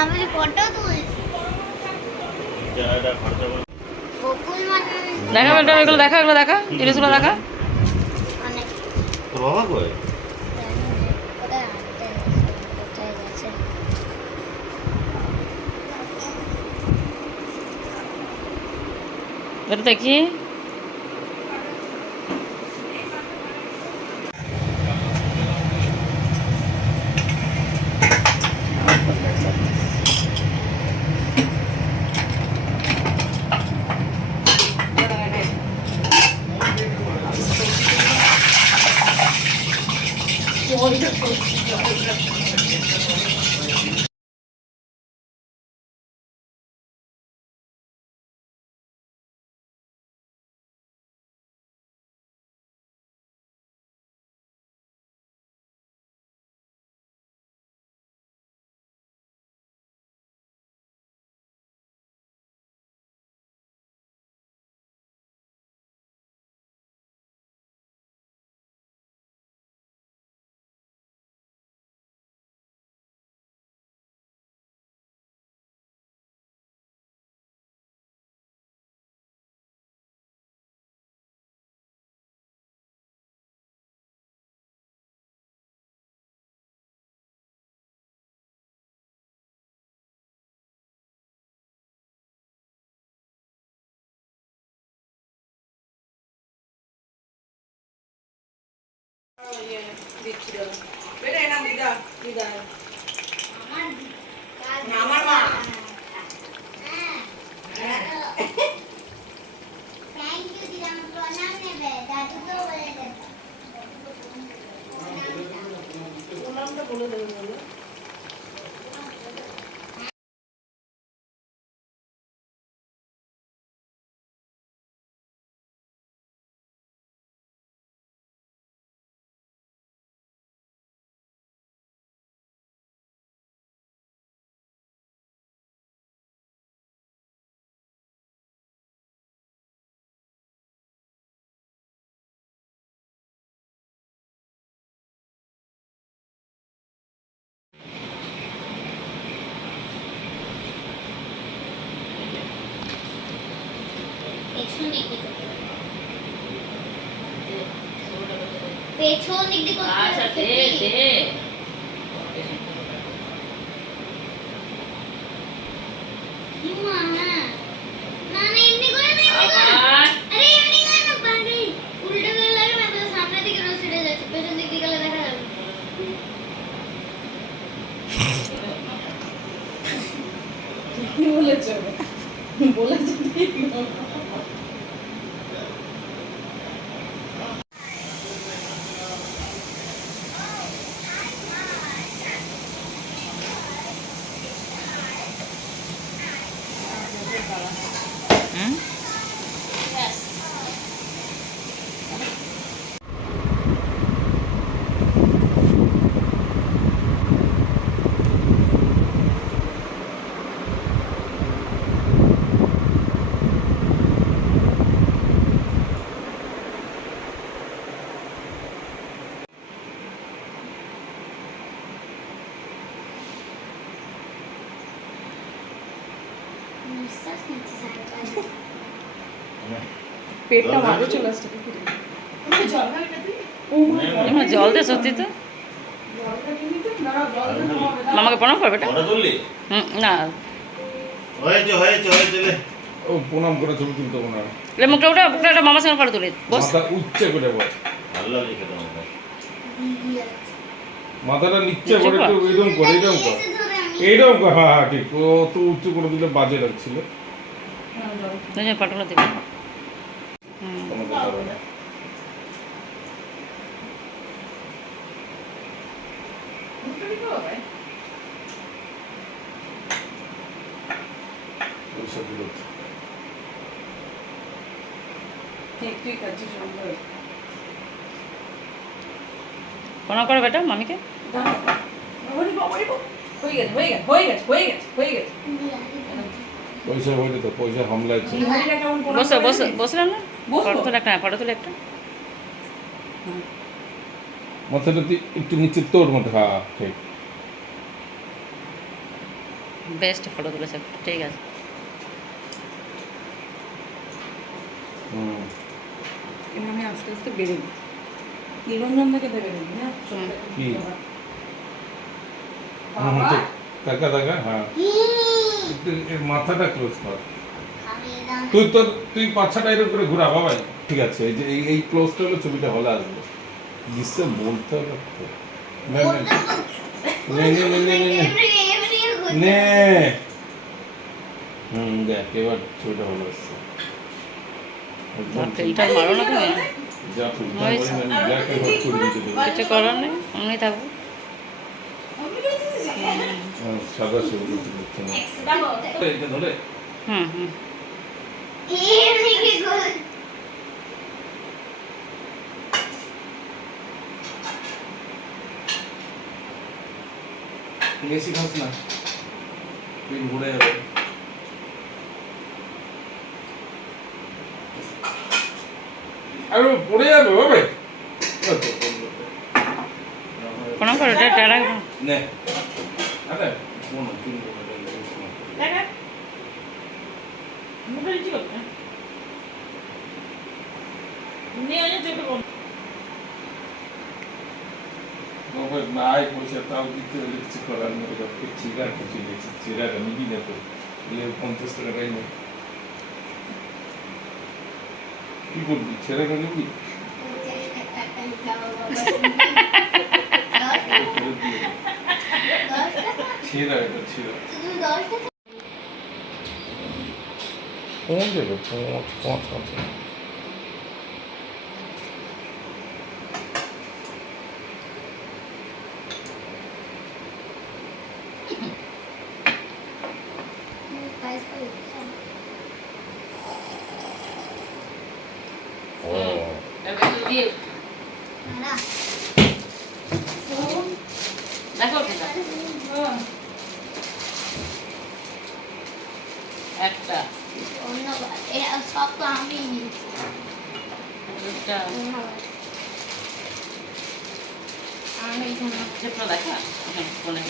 আমি ফটো তুলছি জায়গাটা খরচা করে বকুল মানে দেখা বেটা এগুলো দেখা জিনিসগুলো দেখা অনেক তোর বাবা কই কোথায় গেছে এটা দেখি আমার মা থ্যাংক ইউ দিদা প্রণাম নেবে দাদু তো বলে দেবে প্রণামটা বলে দেবে বলো পেছন দিক দিয়ে আচ্ছা দে কি মা না না এমনি করে না আরে এমনি করে না পারে উল্টো করে লাগে না তো সামনে দিকে রোজ সেটে যাচ্ছে পেছন দিক দিয়ে গেলে দেখা যাবে কি বলেছো ঠিক না নিঃশ্বাস নিচ্ছে সাথে পেটটা মারে চলে আসছে কি রে জল খালি না তুই জল দে সত্যি তো জল খালি নি তো না জল খালি মামাকে প্রণাম করবে এটা ফটো তুললি না হয়েছে লে ও প্রণাম করে ছবি তুলতে না লে মুখটা একটা মামার সঙ্গে ফটো তুলি বস মাথা উচ্চে করে বল ভালো লাগে খেতে আমাকে মাথাটা নিচে করে একটু এরকম কর এইরকম কর হ্যাঁ ঠিক ও তো উঁচু করে দিলে বাজে লাগছিল ফটোগুলো দিবি কোনো কথা হবে না পয়সা দিল ঠিক আছে সুন্দর প্রণাম করো বেটা মামিকে পয়সা হইলে তো পয়সা হামলাচ্ছে বসলাম না ফটো তুলে একটা মাথাটা একটু নিচে তোর মধ্যে হ্যাঁ ঠিক বেস্ট ফটো তুলেছে, ঠিক আছে। হুম এবার আমি আস্তে আস্তে বেরোবো, নিরঞ্জন থেকে দেবে না কি? ঠিক টাকা টাকা, হ্যাঁ একটু এর মাথাটা ক্লোজ কর। খাইয়ে দাও। তুই পাছাটা এরকম করে ঘুরা বাবাই, ঠিক আছে। এই যে এই ক্লোজটা হলো ছবিটা হলে আসবে। জিসে বলতে হবে তো। নে নে নে নে নে নে নে নে। দেখ এবার ছবিটা হলো আসছে। ফিল্টার মারো না তুমি, যা ফুলটা হয়েছে। বলি না, যা করে হট করে দিতে দেবে। কিছু করার নেই, এমনি থাকবো। সাদা ছবি দিচ্ছে না। এটা ধরে হুম হুম। এমনি কি করে? বেশি খাস না, পেট ভরে যাবে। আরে পড়ে যাবে বাবা। প্রণাম করো, টাটা। নে আরে ফোন কিন দে। দেখা মুখে দিচ্ছি করতে নিয়ে আয় চেপে বল। বাবা নাই পয়সা তাও দিতে হলে কিছু করার নেই। বাবা চিরা কিছু দেখছি, চিরা নিবি না তো, এলে 50 টাকাই নেই। কি করবি, ছেড়ে নিবি? ছিঁড়া এটা ছিঁড়া। ফোন দেবে, ফোন আছে। দেখো একটা, সব তো আমি নিয়েছি। দুটা, ধন্যবাদ। আমি এখানে দুটো দেখা ফোনে।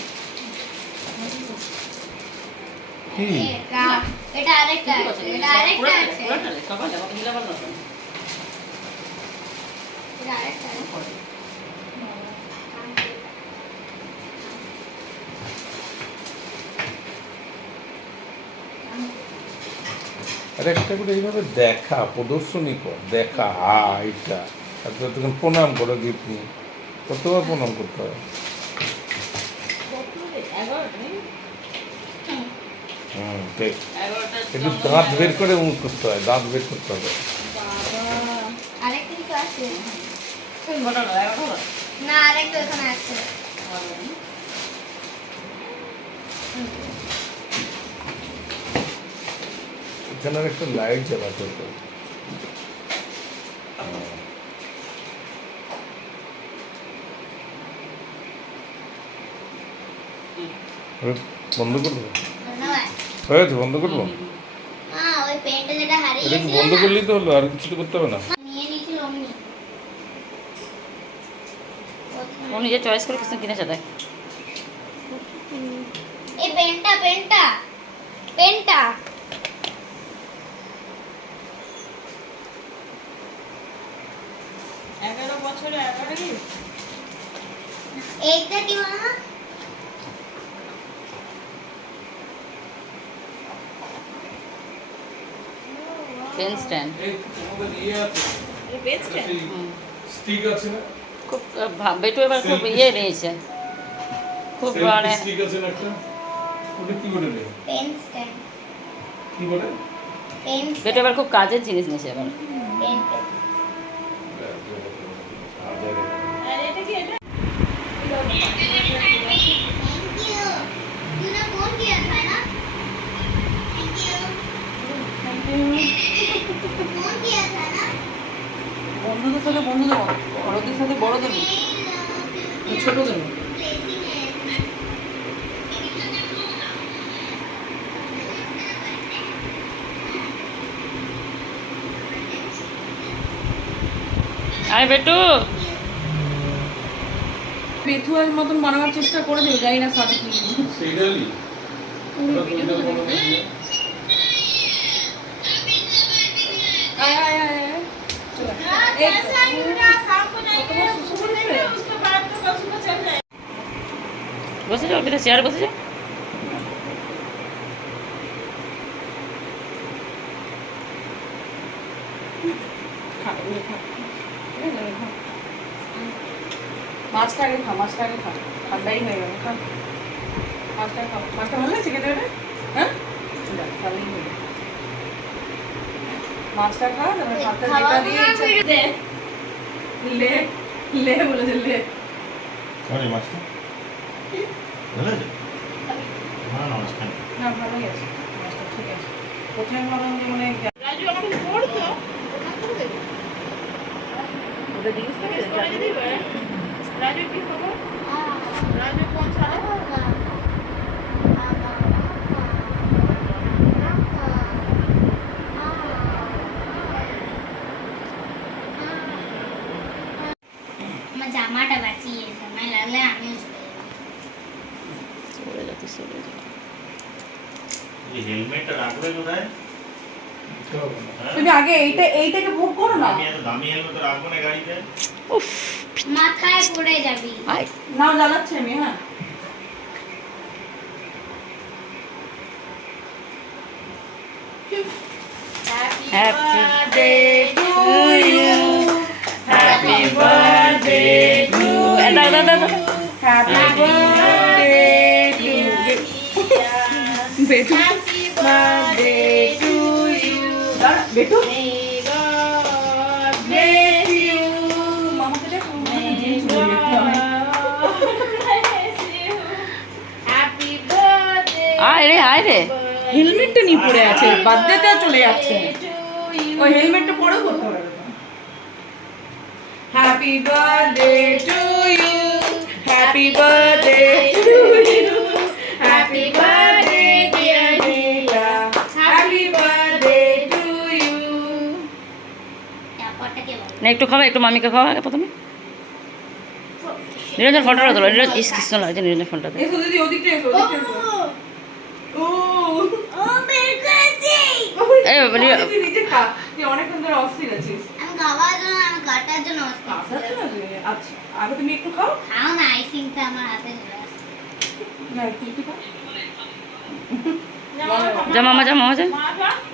কি? এটা আরেকটা আছে, এটা আরেকটা আছে, সকালে আমাকে দিলে ভালো হতো। এটা আরেকটা আছে। আর একটা করে এইভাবে দেখা, প্রদর্শনী কর, দেখা এটা। আর তখন প্রণাম করো গিফট নিয়ে, কতবার প্রণাম করতে হয়? ঠিক। একটু দাঁত বের করে মুখ করতে হয়, দাঁত বের করতে হবে। আরেকটা কি আছে? ঘটনা না, আরেকটা এখানে আছে। এখানে আর একটা লাইট জ্বালাতে হতো। বন্ধ করবো? ধন্যবাদ। হয়েছে, বন্ধ করবো? ওই পেনটা যেটা এটা কি হারিয়েছিল বন্ধ না, করলেই তো হলো, আর কিছু তো করতে হবে না। নিয়ে নিয়েছিল অমনি। ও নিজে চয়েস করে কিছু কিনেছে, দেখ। এই পেনটা পেনটা পেনটা এইটা কি বলো না? পেন স্ট্যান্ড এই তোমাদের ইয়ে আছে, স্টিক আছে না? খুব বেটু এবার খুব ইয়ে নিয়েছে, খুব মানে স্টিক আছে না একটা? ওটা কি বলে রে? পেন স্ট্যান্ড, কি বলে? পেন বেটু এবার খুব কাজের জিনিস নিয়েছে এবার। Pen thank you. तूने फोन किया था ना? Thank you. फोन किया था ना? বন্ধুদের সাথে বন্ধুদের মতো, বড়দের সাথে বড়দের মতো, ছোটদের মতো। আরে বেটু, বেথুয়ার মতন বানাবার চেষ্টা করেছিল, জানি না সাথে কি। সেটালি আয় আয় আয় আয়। চলে আয়। এই তো। কতবার শুশু করেছে? বসে যাও, অর্পিতা চেয়ারে বসে যাও। খা, এই খা। এই নে, খা। মাছটা আগে খা, মাছটা আগে খা। ঠান্ডাই হয়ে গেল, খা। মাছটা খা। মাছটা ভালো লাগছে খেতে ওটা? হ্যাঁ? যাক, ভালোই হলো। মাছটা খা, তারপরে ভাতটা যেটা দিয়ে ইচ্ছা- লে, লে বলেছে, লে। মানে মাছটা ভালো আছে? না না মাছ খাই না, ভালোই আছে। মাছটা ঠিক আছে। প্রথমে ভাবলাম যে মানে ওটা দিস না রে, আমার জামাটা বাঁচিয়ে সময় লাগলে আমিও চলে যাবো। চলে যাও, চলে যাও। এই হেলমেটটা রাখবে কোথায়? হ্যাঁ? তুমি আগে এইটাকে ভোগ করো না। আমি এত দামি হেলমেট রাখবো না গাড়িতে। উফ, মাথায় পড়ে যাবি। আয়। নাও জ্বালাচ্ছি আমি, হ্যাঁ। Happy birthday to you. Happy birthday to you. দাও দাও দাও। হ্যাপি বার্থডে টু বেটু, বার্থডে টু ইউ। বেটু, বার্থডে টু ইউ। মামাকে দেখো, মামাকে জিনিস বলি একটু আমি। আয় রে, আয় রে। হেলমেটটা নিয়ে পড়ে আছে, বার্থডেতে চলে যাচ্ছে। ওই হেলমেটটা পরেও করতে পারবে। Happy birthday to you, happy birthday to you, happy birthday dear Nila, happy birthday to you. তারপরটা কে বলে? না একটু খাওয়া, একটু মামিকে খাওয়া আগে প্রথমে। নিরঞ্জন ফটোটা তোলো, নিরঞ্জন ইস কৃষ্ণ লাগছে নিরঞ্জন ফোনটাতে। এসো দিদি, ওদিকটা এসো, ওদিকটা এসো। ও ও বের করেছি। এই বাবা, দিদি নিজে খা, তুই অনেকক্ষণ ধরে অস্থির আছিস। আমি খাওয়ার জন্য, আমি কাটার জন্য অস্থির আচ্ছা ছিলাম। আচ্ছা, আগে তুমি একটু খাও। খাও না, আইসিংটা আমার হাতে চলে আসছে। না একটু একটু খাও। যা মামা, যা মামা, যা।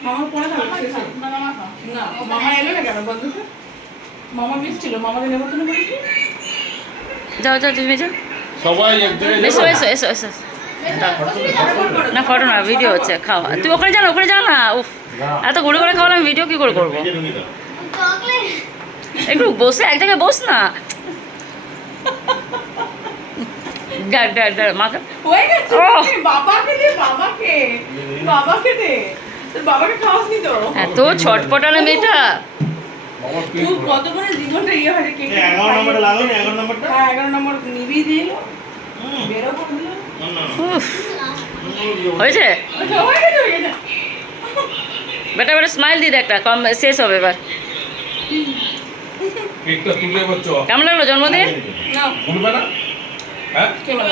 মামা পরে খাবে শেষে। না মামা এলো না কেন বন্ধুকে? মামা মিস ছিল, মামাকে নেমন্তন্ন করেছি। যাও যাও, তুমি যাও। সবাই এক জায়গায় এসো যাবো? এসো এসো এসো। না ফটো না, ভিডিও হচ্ছে, খাওয়া। তুই ওখানে যা না, ওখানে যা না। উফ, এত ঘুরে ঘুরে খাওয়ালে আমি ভিডিও কি করে করবো? ভেজে ঢুকে দাও। চকলেট। একটু বসে এক জায়গায় বস না। ডাক ডাক ডাক মাথা। হয়ে গেছে। ওহ। বাবাকে দে, বাবাকে। বাবাকে দে। তোর বাবাকে খাওয়াসনি তো? এত ছটপটানো মেয়েটা। আমার তুই কত করে জীবনটা ইয়ে হয় কেক। এই 11 নম্বরটা লাগাও না, 11 নম্বরটা? হ্যাঁ 11 নম্বর নিবি দিল। হুম। বেরো করে দিল। না, না, না। উফ, হয়েছে হয়ে গেছে, হয়ে গেছে। বেটা, বেটা স্মাইল দিয়ে দে একটা, কম শেষ হবে এবার। কেকটা তুলে এবার চ। কেমন লাগলো জন্মদিন? না ভুলবে না? হ্যাঁ কে বলে?